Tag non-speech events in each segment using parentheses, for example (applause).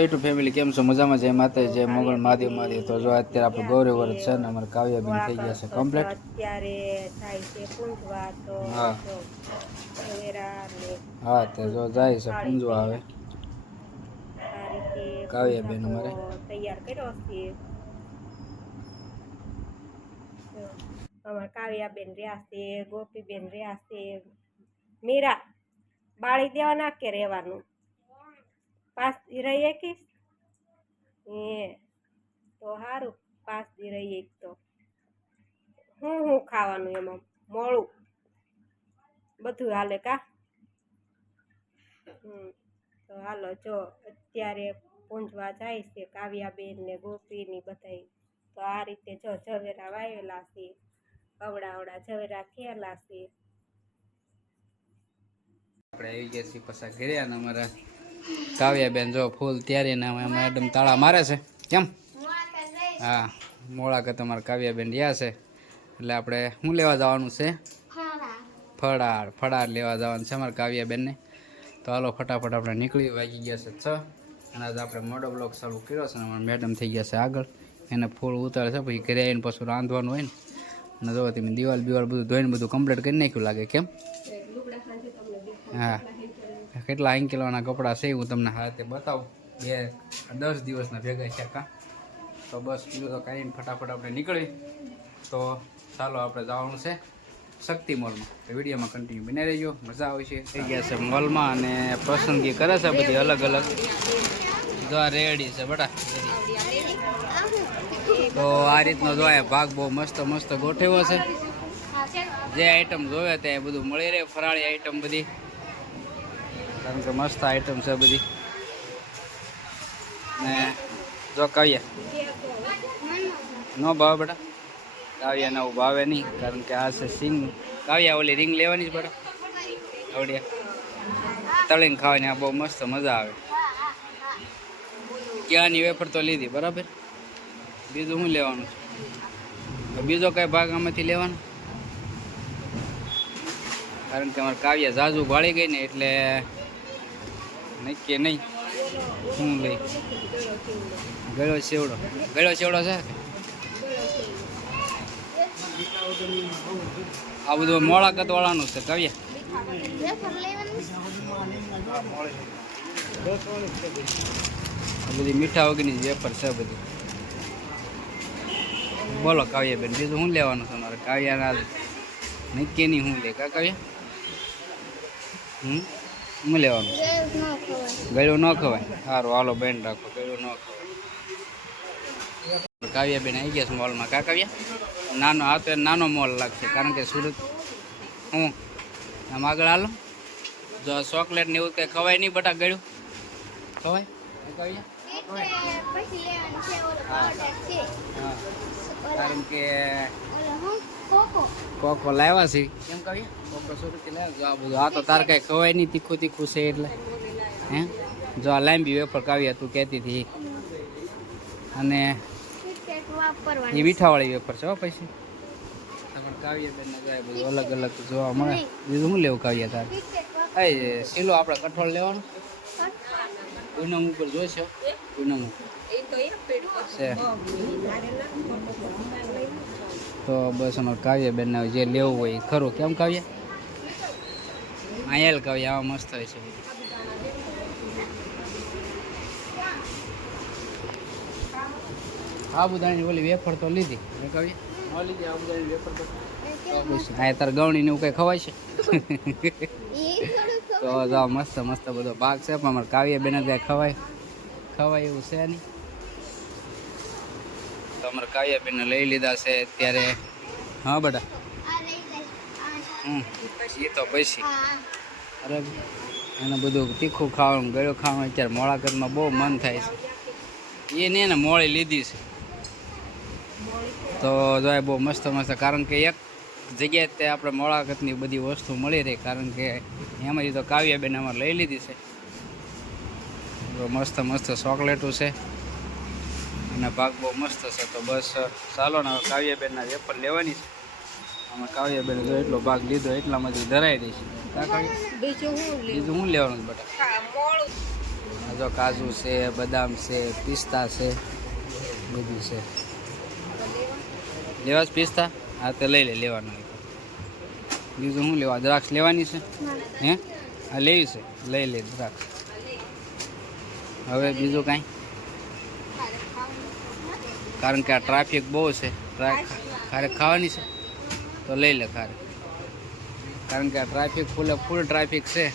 YouTube family કેમ છો? મજામાં જય માતા જય મોગલ મહાદેવ મહાદેવ. તો જો અત્યારે આપણે ગૌરવ વ્રત છે ને અમારે કાવ્યાબેન થઈ ગયા છે કમ્પ્લીટ અત્યારે થાય છે પૂંજવા તો હા. તે જો જાય છે પૂંજવા રીતે કાવ્યાબેન અમારે. તૈયાર કર્યો છે. જો, અમારે કાવ્યાબેન રહ્યા છે ગોપીબેન રહ્યા છે. મીરા બાળી દેવાના કે રહેવાનું? પાસ દી રહી એકીશ એ તો સારું પાસ દી રહી એક તો હું હું ખાવાનું એમાં મોળું બધું હાલે કા તો હાલો જો અત્યારે પૂંજવા જાય છે કાવ્યાબેન ને ગોપીની બધાય તો આ રીતે જો ઝવેરા વાવેલા છે અવડા અવડા ઝવેરા ખેલા છે આપણે આવી ગયા છીએ પાછા ઘેર્યા ને અમારા કાવ્યાબેન જો ફૂલ ત્યારે ને અમે મેડમ તાળા મારે છે. કેમ? હા, મોળા કે તમારા કાવ્યાબેન રહ્યા છે. એટલે આપણે શું લેવા જવાનું છે? ફળાર ફળાર લેવા જવાનું છે અમારા કાવ્યાબેનને. તો હાલો ફટાફટ આપણે નીકળી વાગી ગયા છે છ. અને આજે આપણે મોડો બ્લોક ચાલુ કર્યો છે અમારા મેડમ થઈ ગયા છે આગળ. એને ફૂલ ઉતારે છે, પછી ઘરે આવીને પાછું રાંધવાનું હોય ને. અને જો તમે દિવાલ બિવાલ બધું ધોઈને બધું કમ્પ્લીટ કરી નાખ્યું લાગે, કેમ? હા. કેટલા અંકેલાના કપડાં છે હું તમને હાથે બતાવું. બે દસ દિવસના ભેગા છે કાં તો બસ બીજું તો કાંઈ ફટાફટ આપણે નીકળી. તો ચાલો આપણે જવાનું છે શક્તિ મોલમાં. તો વિડીયોમાં કન્ટિન્યુ બની રહેજો. મજા આવે છે. થઈ ગયા છે મોલમાં અને પસંદગી કરે છે બધી અલગ અલગ. જો રેડી છે બટા. તો આ રીતનો જો ભાગ બહુ મસ્ત મસ્ત ગોઠવ્યો છે. જે આઈટમ જોવે તે બધું મળી રહે. ફરાળી આઈટમ બધી. કારણ કે મસ્ત આઈટમ છે બધી. ને જો કાવ્યા નો ભાવે બેટા. કાવ્યા ના ભાવે નહીં, કારણ કે આ છે સિંગ. કાવ્યા ઓલી રીંગ લેવાની જ બેટા. આવડ્યા તળીને ખાવાની, આ બહુ મસ્ત મજા આવે. ક્યાંની વેફર તો લીધી, બરાબર? બીજું શું લેવાનું છે? બીજો કઈ ભાગ આમાંથી લેવાનો? કારણ કે અમારે કાવ્યા ઝાઝુ ભાળી ગઈ ને એટલે નક્કી નહીં. શું લઈ. ગયો સેવડો ગળ્યો સેવડો છે? આ બધું મોળાકત વાળાનું છે, કાવ્ય. આ બધી મીઠા વગરની વેપર છે બધી. બોલો કાવ્યાબેન, બીજું શું લેવાનું છે તમારે? કાવ્યાના નક્કી નહીં શું લે, કા કાવ્યા? હમ? શું લેવાનું? ગળ્યું ન ખવાય. સારું હાલો બેન રાખો. ગળ્યું ન ખવાય. કાવ્યા બેન આવી ગયા છે મોલમાં. કા કાવ્યા? નાનો આ તો નાનો મોલ લાગશે કારણ કે સુરત હું આમ આગળ હાલો. જો ચોકલેટ ને એવું કંઈ ખવાય નહીં બટા ગળ્યું. ખવાય? કાવ્યા? કારણ કે કોકો? લાવ્યા છે. કેમ કહીએ કોકો લાવ્યા. આ બધું આ તો તાર કાંઈ ખવાય નહીં તીખું તીખું છે એટલે. હે? જો આ લાંબી વેફર કાવ્યા તું કહેતી હતી. અને એ મીઠાવાળી વેફર છે હો પછી. તમારે કાવ્ય બેન જાય બધું અલગ અલગ જોવા મળે. બીજું શું લેવું કાવ્ય તાર? એ સીલો આપણે કઠોળ લેવાનું? પૂનમ ઉપર જોઈશો પૂનમ ઉપર છે. તો બસ અમારે કાવ્ય બેન જે લેવું હોય એ ખરું. કેમ કાવ્ય? આયેલ કાવ્ય આવા મસ્ત હોય છે. આબુદાણી ઓલી વેફર તો લીધી. મેં કાવ્ય? ન લીધી આબુદાણી વેફર તો. તો તાર ગવણી ને એવું કઈ ખવાય છે? (laughs) તો જો મસ્ત મસ્ત બધો ભાગ છે. પણ અમારે કાવ્ય બેન ત્યાં ખવાય ખવાય એવું છે નહીં. તો અમારે કાવ્યાબેનને લઈ લીધા છે અત્યારે. હા બેટા. એ તો પછી. બરાબર એને બધું તીખું ખાવાનું ગળ્યો ખાવાનું અત્યારે મોળાકતમાં બહુ મન થાય છે. એને એને મોળી લીધી છે. તો જોઈએ બહુ મસ્ત મસ્ત કારણ કે એક જગ્યાએ તે આપણે મોળાકતની બધી વસ્તુ મળી રહી કારણ કે એમાંથી તો કાવ્યાબેન અમારે લઈ લીધી છે. તો મસ્ત મસ્ત ચોકલેટો છે. અને ભાગ બહુ મસ્ત છે. તો બસ ચાલો ને હવે કાવ્યાબેનના વેપર લેવાની છે. અમે કાવ્યાબેન જો એટલો ભાગ લીધો એટલામાંથી ધરાઈ દઈશ. કા બીજું હું લેવાનું બેટા? આ જો કાજુ છે બદામ છે પિસ્તા છે બધું છે. લેવા પિસ્તા? હા તો લઈ લે લેવાનું બીજું શું લેવા? દ્રાક્ષ લેવાની છે? હે? હા લેવી છે? લઈ લે દ્રાક્ષ. હવે બીજું કાંઈ? કારણ કે આ ટ્રાફિક બહુ છે. ખારે ખાવાની છે. તો લઈ લે ખારે. કારણ કે આ ટ્રાફિક ફૂલે ફૂલ ટ્રાફિક છે.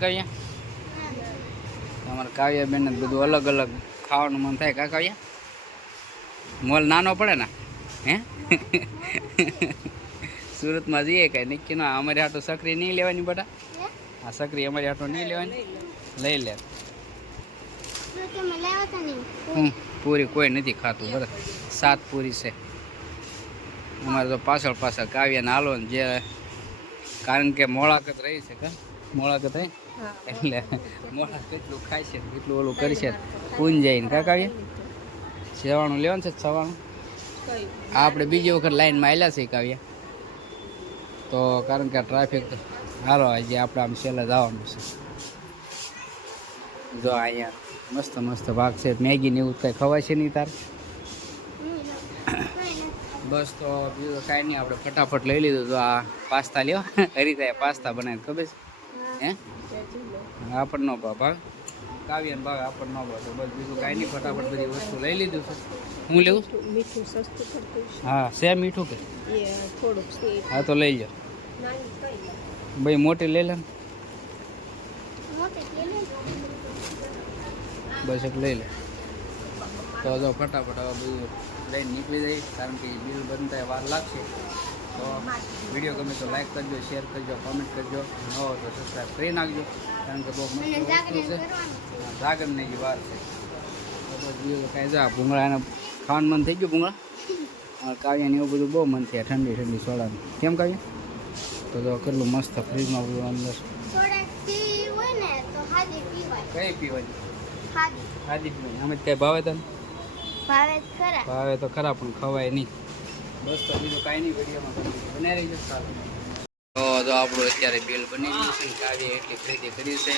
કાવ્યા તમારે કાવ્યા બેન બધું અલગ અલગ ખાવાનું મન થાય કા કાવ્યા? મોલ નાનો પડે ને? હે? સુરતમાં જઈએ કાંઈ? નક્કી ના અમારી હાટો સકરી નહીં લેવાની બટા? આ સકરી અમારી હાટો નહીં લેવાની? લઈ લે. પૂરી કોઈ નથી ખાતું બરાબર. સાત પૂરી છે. અમારે તો પાછળ પાછળ કાવ્યાને હાલો ને જે કારણ કે મોળાકત રહી છે કે? મોળાકત રહી? એટલે મોળા કેટલું ખાય છે કેટલું ઓલું કરી છે. પૂન જઈને કા કાવ્ય? સેવાનું લેવાનું છે સવાનું આપણે બીજી વખત લાઈનમાં આવેલા છે કાવ્યા. તો કારણ કે ટ્રાફિક હાલો આજે આપણે આમ છેલ્લે જવાનું છે. જો અહીંયા મસ્ત મસ્ત ભાગ છે. મેગી ને એવું કંઈ ખવાય છે નહીં તાર. બસ તો બીજું કાંઈ નહીં. આપણે ફટાફટ લઈ લીધું. તો આ પાસ્તા લ્યો. હરિતાએ પાસ્તા બનાવીને ખબર છે? હે? આપણને ભાવ ભાગ. કાવ્યાને ભાગ આપણને ન ભાવ તો બસ બીજું કાંઈ નહીં. ફટાફટ બધી વસ્તુ લઈ લીધું છે. હું લેવું? મીઠું સસ્તું હા છે મીઠું કે? થોડુંક હા તો લઈ લો ભાઈ મોટી લઈ લે ને. બસ એક લઈ લે. તો જો ફટાફટ હવે બધું લઈને નીકળી જાય કારણ કે બિલ બનતા વાર લાગશે. તો વીડિયો ગમે તો લાઈક કરજો શેર કરજો કોમેન્ટ કરજો ન હોય તો સબસ્ક્રાઈબ કરી નાખજો કારણ કે બહુ મસ્ત છે. હા, જાગરની જ વાર છે. બસ બીજું કાંઈ જા ભૂંગળાને ખાવાનું મન થઈ ગયું ભૂંગળા? કાવ્યાને એવું બધું બહુ મન થયા ઠંડી ઠંડી સોડાનું. કેમ કાવ્યા? તો જો કેટલું મસ્ત ફ્રીજમાં બધું અંદર. કઈ પીવાની પીવાની અમે કઈ ભાવે તને? ભાવે તો ખરા પણ ખવાય નહીં. બસ તો બીજું કાંઈ નહીં વિડીયોમાં બનાવી રહીજો સારું તો જો આપણું અત્યારે બિલ બની ગયું છે કાવ્ય એટલી ખરીદી કરી છે.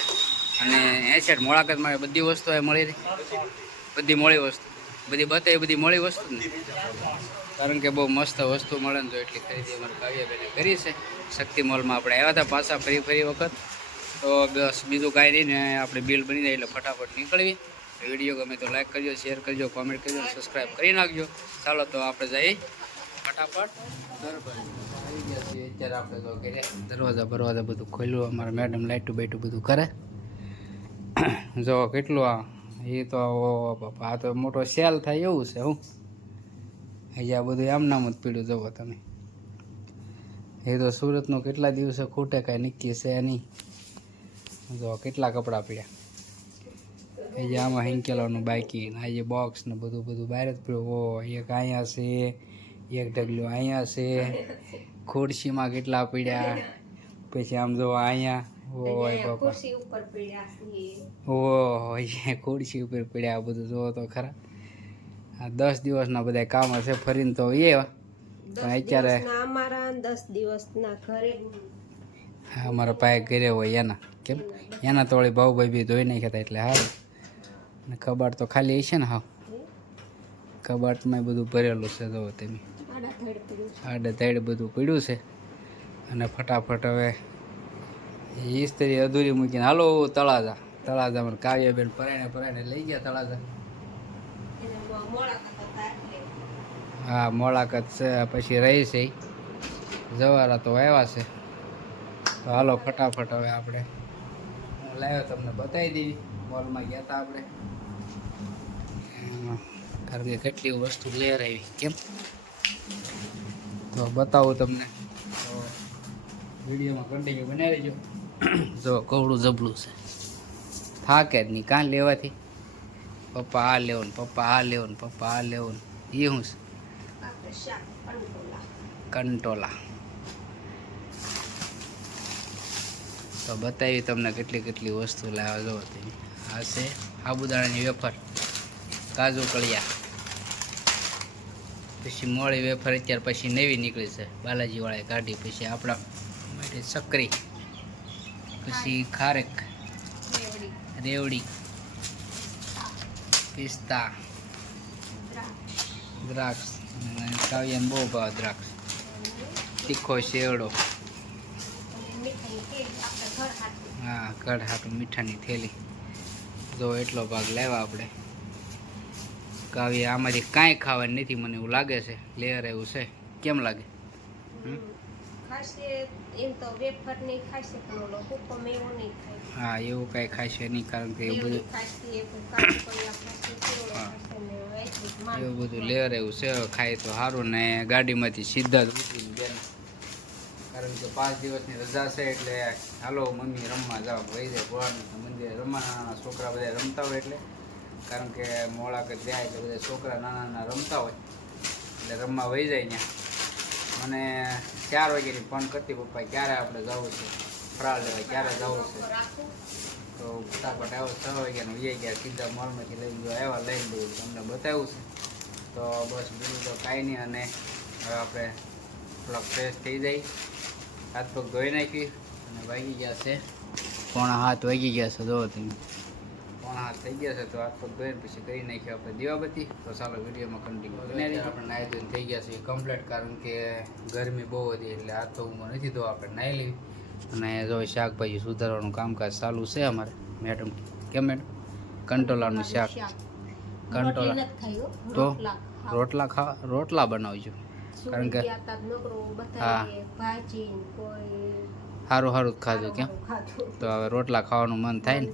અને એસેટ મોળાકત મારે બધી વસ્તુ એ મળી રહી. બધી મળી વસ્તુ. બધી બતાવી બધી મળી વસ્તુ ને. કારણ કે બહુ મસ્ત વસ્તુ મળે ને તો એટલી ખરીદી અમારે કાવ્યબેને કરી છે. શક્તિ મોલમાં આપણે આવ્યા હતા પાછા ફરી ફરી વખત. તો બસ બીજું કાંઈ નહીં ને આપણે બિલ બની જાય એટલે ફટાફટ નીકળવી. વીડિયો ગમે તો લાઈક કરજો શેર કરજો કોમેન્ટ કરજો સબસ્ક્રાઈબ કરી નાખજો. ચાલો તો આપણે જઈએ ફટાફટ. આપણે દરવાજા, બરવાજા બધું ખોલ્યું, અમારા મેડમ લાઇટું બાઇટું બધું કરે. જો કેટલું આ, એ તો બાપા, આ તો મોટો સેલ થાય એવું છે, હું. અહીંયા બધું આમ નામ જ પીડ્યું, જુઓ તમે. એ તો સુરતનું કેટલા દિવસે ખૂટે કાંઈ નક્કી છે નહીં. જો કેટલા કપડાં પીડ્યા એ જે આમાં હિંકેલાનું બાકી ને આ જે બોક્સ ને બધું બધું બહાર જ પીડ્યું. ઓ એક અહીંયા છે એક ઢગલું અહીંયા છે. ખુરશીમાં કેટલા પીડ્યા? પછી આમ જો અહીંયા. ઓય બાપા. ખુરશી ઉપર પીડ્યા ઓહો ખુરશી ઉપર પીડ્યા બધું જોવો તો ખરા. આ દસ દિવસના બધા કામ હશે ફરીને તો એ. પણ અત્યારે અમારા દસ દિવસના ઘરે. અમારા ઘરે હોય એના. કેમ? એના તો વળી ભાઈ બી ધોઈ નાખ્યા હતા એટલે સારું અને કબાટ તો ખાલી હશે ને હા કબાટમાં બધું ભરેલું છે જો તમે. આડા ધડ બધું પડ્યું છે. અને ફટાફટ હવે ઈસ્ત્રી અધૂરી મૂકીને, હાલો, તળાજા. તળાજા મને કાવ્યાબેન પરાયણે પરાણે લઈ ગયા તળાજા. હા, મોળાકત છે, પછી રહી છે. જવારા તો આવ્યા છે. હાલો, ફટાફટ હવે આપણે લાવ્યો તમને બતાવી દેવી. મોલમાં ગયા હતા આપણે. કારણ કે કેટલી વસ્તુ લેર આવી કેમ? તો બતાવું તમને. તો વિડીયોમાં કન્ટિન્યુ બનાવી રહેજો જો કવડું જબલું છે. થાકે જ નહીં કાં લેવાથી? પપ્પા આ લેવું ને પપ્પા આ લેવું ને પપ્પા આ લેવું ને. એ શું છે? કંટોલા. તો બતાવી તમને કેટલી કેટલી વસ્તુ લાવવા જો તમે આ છે સાબુદાણાની વેફર, કાજુ કળિયા. પછી મોળી વેફર અત્યારે પછી નવી નીકળી છે. બાલાજીવાળાએ કાઢી, પછી આપણા માટે સક્રી. પછી ખારેક, રેવડી, પિસ્તા, દ્રાક્ષ. કાવ્યાને બહુ ભાવ દ્રાક્ષ. તીખો શેવડો હા કડ હાટું મીઠાની થેલી. જો એટલો ભાગ લાવ્યા આપણે. કાવ્ય આમાંથી કાંઈ ખાવાની નથી મને એવું લાગે છે. લેયર એવું છે. કેમ લાગે? હા એવું કાંઈ ખાશે નહીં કારણ કે એવું બધું. એવું બધું લેયર એવું છે ખાય તો સારું ને ગાડીમાંથી સીધા જ ઉતરીને બેન કારણ કે પાંચ દિવસની રજા છે એટલે હાલો મમ્મી રમવા જાઓ. વહી જાય ભગવાનના મંદિરે નાના છોકરા બધા રમતા હોય એટલે. કારણ કે મોડા કે જાય એટલે બધા છોકરા નાના નાના રમતા હોય. એટલે રમવા વહી જાય ત્યાં. મને ચાર વાગ્યાની ફોન કરતી, પપ્પા, ક્યારે આપણે જવું છે? ફરાળ લેવા ક્યારે જવું છે? તો ફટાફટ આવ્યો છ વાગ્યાનો વીઆઈ ગયા, સીધા મોલમાંથી લઈ ગયો, આવ્યા, લઈને દઉં તમને બતાવ્યું છે. તો બસ બીજું તો કાંઈ નહીં અને હવે આપણે થોડાક ફ્રેશ થઈ જાય હાથ પગ ધોઈ નાખી અને વાગી ગયા છે. પોણા હાથ વાગી ગયા છે જોવો તમે. પોણા હાથ થઈ ગયા છે તો હાથ પગ ધોઈને પછી કરી નાખ્યો આપણે દીવાબત્તી. તો ચાલો વિડીયોમાં કન્ટિન્યુ બને આપણે નાહી ધોઈને થઈ ગયા છે કમ્પ્લીટ કારણ કે ગરમી બહુ હતી એટલે હાથ તો ઊંઘમાં નથી ધોવા. આપણે નાહી લેવી. અને જો શાકભાજી સુધારવાનું કામકાજ ચાલુ છે અમારે. મેડમ કેમ મેડમ? કંટોલાનું શાક. કંટોલા. તો? રોટલા ખાવ. રોટલા ખા રોટલા બનાવજો. કારણ કે- હા. સારું સારું જ ખાધું. કેમ તો હવે રોટલા ખાવાનું મન થાય ને.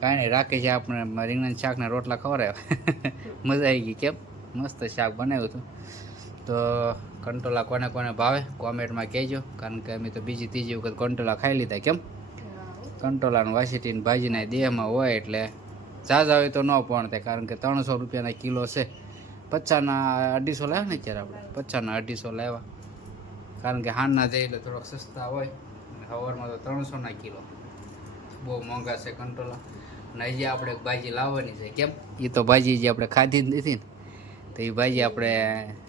કાંઈ નહીં રાખી છે આપણે રીંગણ શાકના રોટલા ખવડાવ્યા (laughs) મજા આવી ગઈ કેમ? મસ્ત શાક બનાવ્યું હતું. તો કંટોલા કોને કોને ભાવે કોમેન્ટમાં કહેજો. કારણ કે અમે તો બીજી ત્રીજી વખત કંટોલા ખાઈ લીધા કેમ. કંટોલાનું વાસીટીને ભાજીના દેહમાં હોય એટલે ઝાઝા હોય તો ન પણ થાય કારણ કે ત્રણસો રૂપિયાના કિલો છે. પચાસના અઢીસો લાવ્યા ને અત્યારે આપણે? પચાસના અઢીસો લાવ્યા. કારણ કે હાનના જાય એટલે થોડોક સસ્તા હોય, અને સવારમાં તો ત્રણસોના કિલો. બહુ મોંઘા છે કંટ્રોલા અને હજી આપણે ભાજી લાવવાની છે, કેમ? એ તો ભાજી જે આપણે ખાધી નથી ને. તો એ ભાજી આપણે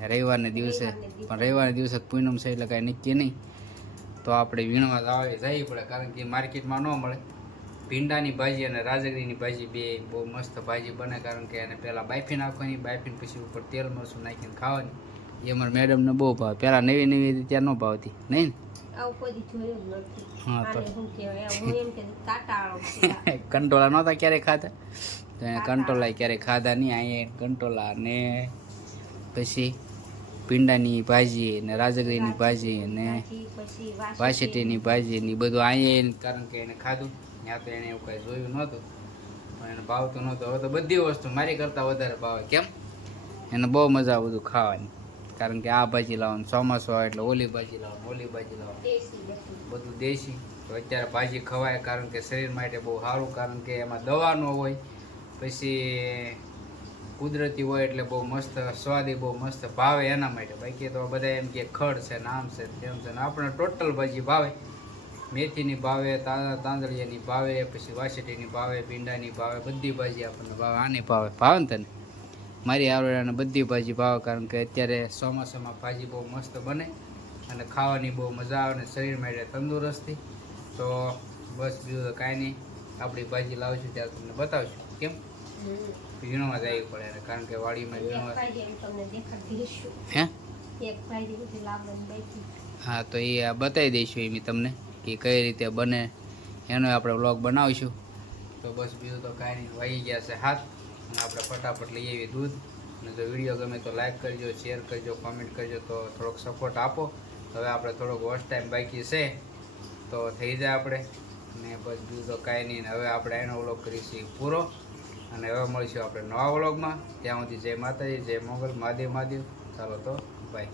રવિવારને દિવસે, પણ રવિવારના દિવસે પૂનમ છે એટલે કાંઈ નક્કી નહીં. તો આપણે વીણવા લાવી જવી પડે કારણ કે માર્કેટમાં ન મળે. ભીંડાની ભાજી અને રાજગરીની ભાજી બે બહુ મસ્ત ભાજી બને કારણ કે એને પહેલાં બાફી નાખવાની બાફીને પછી ઉપર તેલ મરચું નાખીને ખાવાની. એ અમારા મેડમને બહુ ભાવે. પહેલાં નવી નવી હતી ત્યાં ન ભાવતી. નહીં ને? કાંટાળો (laughs) નહોતા ક્યારેય ખાધા. તો કંટોલા ક્યારેય ખાધા નહીં. અહીંયા કંટોળા ને પછી ભીંડાની ભાજી ને રાજગરીની ભાજી ને વાસેટીની ભાજી ને બધું અહીંયા કારણ કે એને ખાધું. ત્યાં તો એને એવું કાંઈ જોયું નહોતું. પણ એને ભાવતું નહોતો. હવે તો બધી વસ્તુ મારી કરતાં વધારે ભાવે. કેમ? એને બહુ મજા આવે બધું ખાવાની. કારણ કે આ ભાજી લાવવાનું, ચોમાસું આવે એટલે ઓલી ભાજી લાવવાનું, ઓલી ભાજી લાવવાનું. બધું. દેશી. તો અત્યારે ભાજી ખવાય કારણ કે શરીર માટે બહુ સારું. કારણ કે એમાં દવા ન હોય, પછી કુદરતી હોય એટલે બહુ મસ્ત, સ્વાદી બહુ મસ્ત ભાવે એના માટે. બાકી તો બધા એમ કે ખડ છે નામ છે તેમ છે આપણે ટોટલ ભાજી ભાવે. મેથીની ભાવે તાંદળિયાની ભાવે પછી વાસેટીની ભાવે ભીંડાની ભાવે બધી ભાજી આપણને ભાવે આની ભાવે. ભાવે ને તને? મારી આવડે બધી ભાજી ભાવે કારણ કે અત્યારે ચોમાસામાં ભાજી બહુ મસ્ત બને અને ખાવાની બહુ મજા આવે ને શરીર માટે તંદુરસ્તી. તો બસ બીજું તો કાંઈ નહીં. આપણી ભાજી લાવશું ત્યારે તમને બતાવશું. કેમ? હમ. જાય જવી પડે કારણ કે વાડીમાં દઈશું. હે. હા તો એ બતાવી દઈશું એમ તમને. કે કઈ રીતે બને, એનો આપણે વ્લોગ બનાવીશું. તો બસ બીજું તો કાંઈ નહીં વહી ગયા છે હાથ. અને આપણે ફટાફટ લઈ આવીએ દૂધ. અને જો વીડિયો ગમે તો લાઈક કરજો શેર કરજો કોમેન્ટ કરજો, તો થોડોક સપોર્ટ આપો. હવે આપણે થોડોક વોચ ટાઈમ બાકી છે. તો થઈ જાય આપણે. અને બસ બીજું તો કાંઈ નહીં. હવે આપણે એનો વ્લોગ કરીશું પૂરો. અને હવે મળીશું આપણે નવા વ્લોગમાં ત્યાં સુધી જય માતાજી, જય મોગલ, મહાદેવ મહાદેવ. ચાલો તો બાય